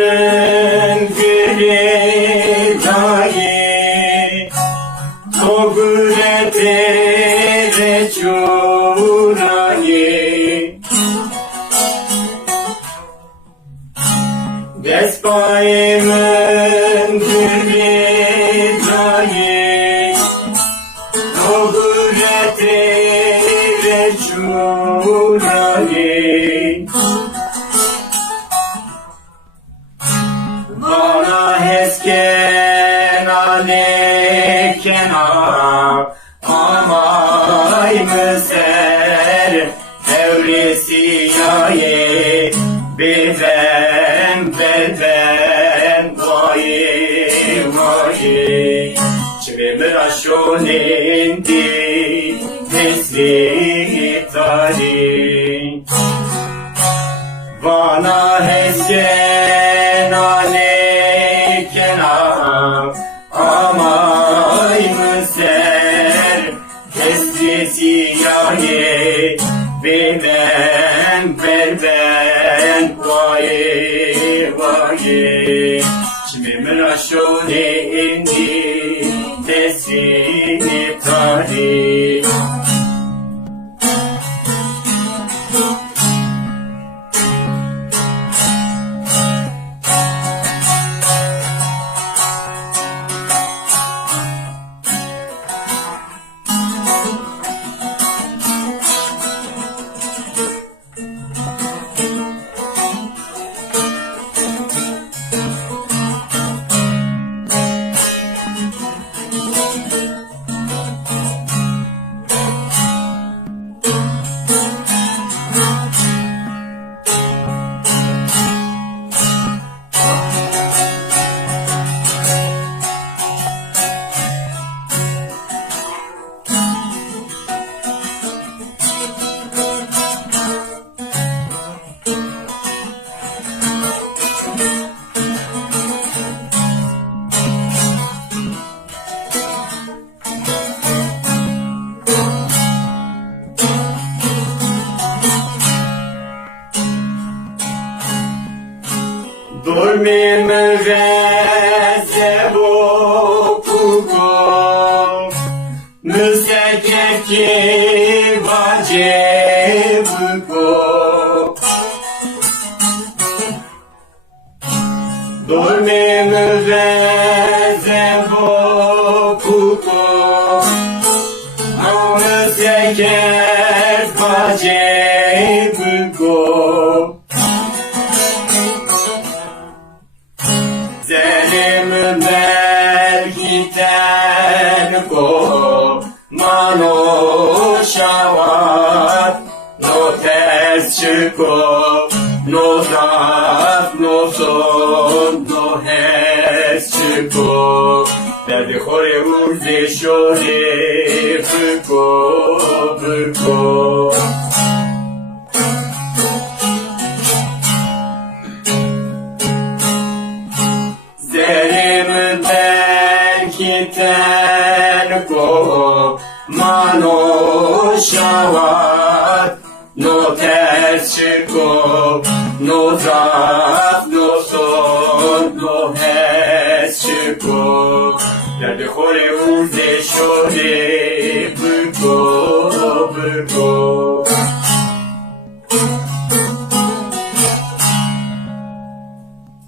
Despaimen gridai, togurete rechurani. Despaimen gridai, togurete rechurani. Bana hesken alekena amay müser evlisiyaye beden vaye çivemir aşonendi tesli tari bana hesken alekena amay müser tesliye beden vaye çimimir aşonendi tesli tari Dormi müvezze bokuko müsekeki vacebuko Dormi müvezze bokuko müsekeki vacebuko Zelim belkiten ko mano şavat no ters çıko no zaf no son no hes çıko derdi hore urze şore bıko Zerim belkiten ko mano şavat no ters çıko no zaf no son no hes çıko derdi hore urze şore bıko